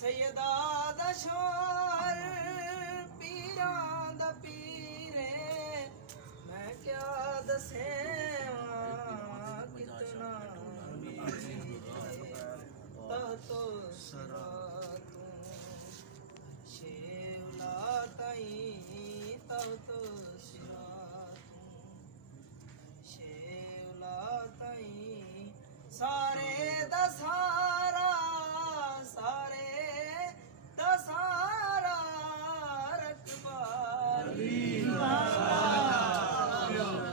सैयदा दा शोर पीरां दा पीरे मैं क्या दसेवां कितना तो सरा तू शेवला ताई तो सरा तू शेवला ताई सारे दा सारा रकबा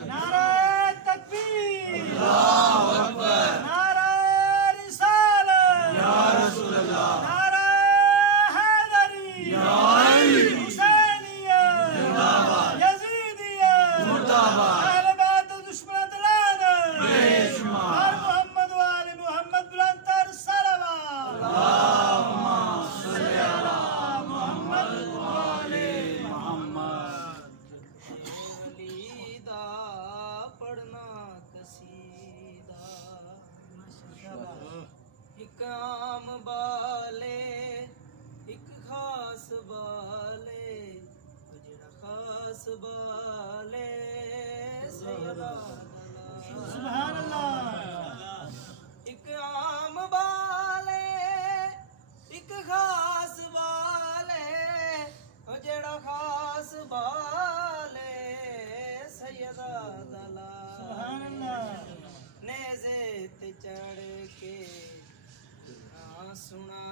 नारे तकबीर अल्लाहु अकबर नारे रिसालत या रसूल अल्लाह नारे हैदरी या अली हुसैनियत जिंदाबाद यजीदियत मुर्दाबाद अहले बैत दुश्मन लानत बेशुमार हर मोहम्मद व आले मोहम्मद बुलंदतर सलावत अल्लाहुम्मा सल्ली अला मुहम्मद व आले मुहम्मद वलीदा पढ़ना कसीदा एक आम बाले एक खास बाले जेड़ा खास बाले सैयदा सुभान अल्लाह एक आम बाले एक खास बाले जेड़ा खास बाले सैयदा दला सुभान अल्लाह नेज़े ते चढ़ के ना सुना